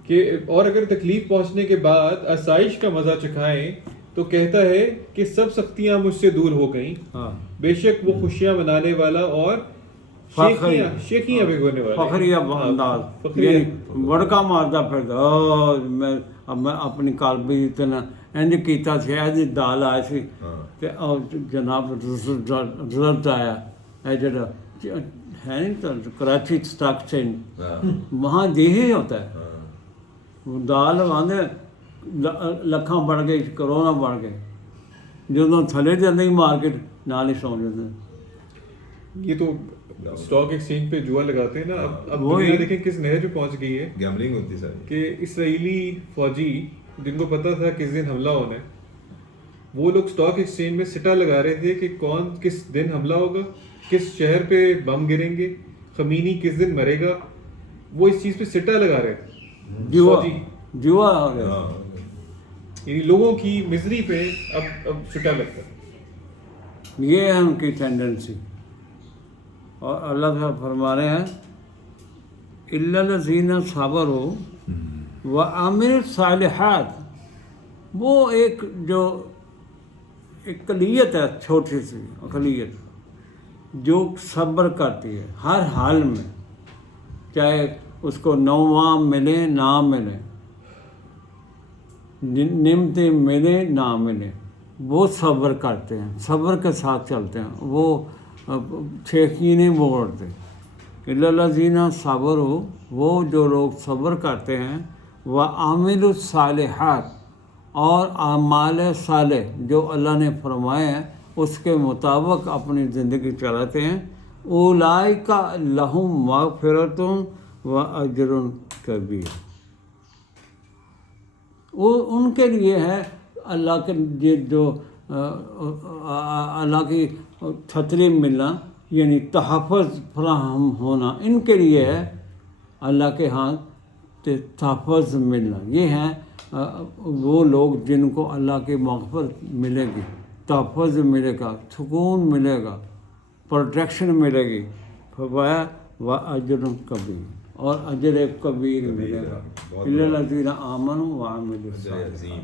کہ اور اگر تکلیف پہنچنے کے بعد آسائش کا مزہ چکھائیں تو کہتا ہے کہ سب سختیاں مجھ سے دور ہو گئیں، ہاں بے شک وہ خوشیاں منانے والا اور شیخیاں بھگونے والا. فخریہ انداز، یعنی بڑکا مارتا پھرتا. میں اپنی قلبی اتنا انج کیتا سی، ایسی دال آئی سی تے جناب رزلٹ آیا. اے جڑا ہے نہیں تو کراچی اسٹاک چینج، وہاں یہی ہوتا ہے. دال آدھے لکھاں بڑھ گئی، کروڑاں بڑھ گئے، جدوں تھلے جاندے مارکیٹ نال ہی سو جاندے. یہ تو اسٹاک ایکسچینج پہ جوا لگاتے ہیں نا. اب دنیا دیکھیں کس نہج پہ پہنچ گئی ہے، گیملنگ ہوتی ساری. کہ اسرائیلی فوجی جن کو پتا تھا کس دن حملہ ہونا ہے، وہ لوگ اسٹاک ایکسچینج میں سٹا لگا رہے تھے کہ کون کس دن حملہ ہوگا، کس شہر پہ بم گریں گے، خمینی کس دن مرے گا. وہ اس چیز پہ سٹا لگا رہے تھے. جوا ہو گیا، یعنی لوگوں کی مزری پہ اب سٹا لگتا ہے. یہ ہے ان کی ٹینڈنسی. اور اللہ تعالیٰ فرما رہے ہیں اِلَّا الَّذِينَ صَبَرُوا وَعَمِلُوا الصَّالِحَاتِ. وہ ایک جو اقلیت ہے، چھوٹی سی اقلیت جو صبر کرتی ہے ہر حال میں، چاہے اس کو نواں ملے نہ ملے، نعمتیں ملے نہ ملے، وہ صبر کرتے ہیں، صبر کے ساتھ چلتے ہیں، وہ چھیکی نہیں موڑتے. اِلَّا الَّذِينَ صَبَرُوا، وہ جو لوگ صبر کرتے ہیں، وَعَمِلُوا الصَّالِحَاتِ، اور اعمال صالح جو اللہ نے فرمائے ہیں اس کے مطابق اپنی زندگی چلاتے ہیں، اولئک لہم مغفرۃ وَأَجْرٌ کبیر. وہ ان کے لیے ہے اللہ کے جو اللہ کی چھتری ملنا، یعنی تحفظ فراہم ہونا، ان کے لیے ہے اللہ کے ہاں تحفظ ملنا. یہ ہیں وہ لوگ جن کو اللہ کی مغفرت ملے گی، تحفظ ملے گا، سکون ملے گا، پروٹیکشن ملے گی. فرمایا وَأَجْرٌ کبیر، اور اجر کبیر ملے گا. اِلَّا الَّذِينَ آمَنُوا وَعَمِلُوا الصَّالِحَاتِ،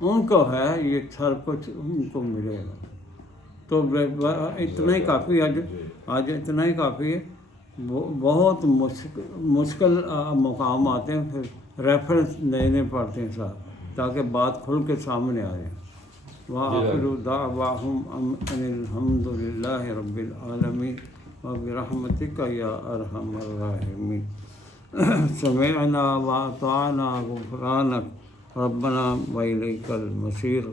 ان کو ہے یہ سر کچھ ان کو ملے گا. تو اتنا ہی کافی ہے، آج اتنا ہی کافی ہے. بہت مشکل مقام آتے ہیں، پھر ریفرنس لینے پڑتے ہیں صاحب تاکہ بات کھل کے سامنے آ جائے. وآخر دعواہم ان الحمد للہ رب العالمین وبرحمتک یا ارحم الراحمین. سمعنا واطعنا غفرانک ربنا والیک المصیر.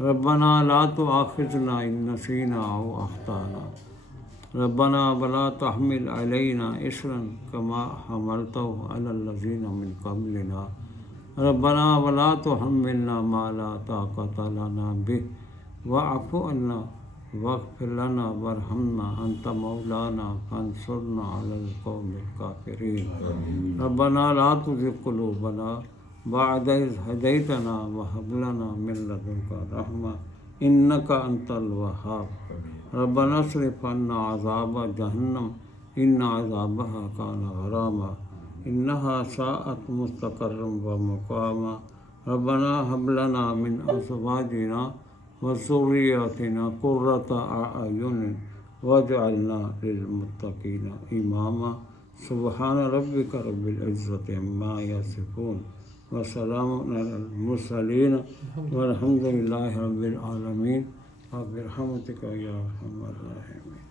ربنا لا تؤاخذنا ان نسینا او اخطانا. ربنا ولا تحمل علینا اصرا کما حملته علی الذین من قبلنا. ربنا ولا تحملنا ما لا طاقة لنا به واعف عنا واغفر لنا وارحمنا أنت مولانا فانصرنا على القوم الكافرين ربنا لا تزغ قلوبنا بعد إذ هديتنا وهب لنا من لدنك رحمة إنك أنت الوهاب ربنا اصرف عنا عذاب جهنم إن عذابها كان غراما إنها ساءت مستقرا ومقاما ربنا هب لنا من أزواجنا وذرياتنا قرة أعين واجعلنا للمتقين إماما سبحان ربك رب العزة عما يصفون وسلام على المرسلين والحمد لله رب العالمين برحمتك يا أرحم الراحمين.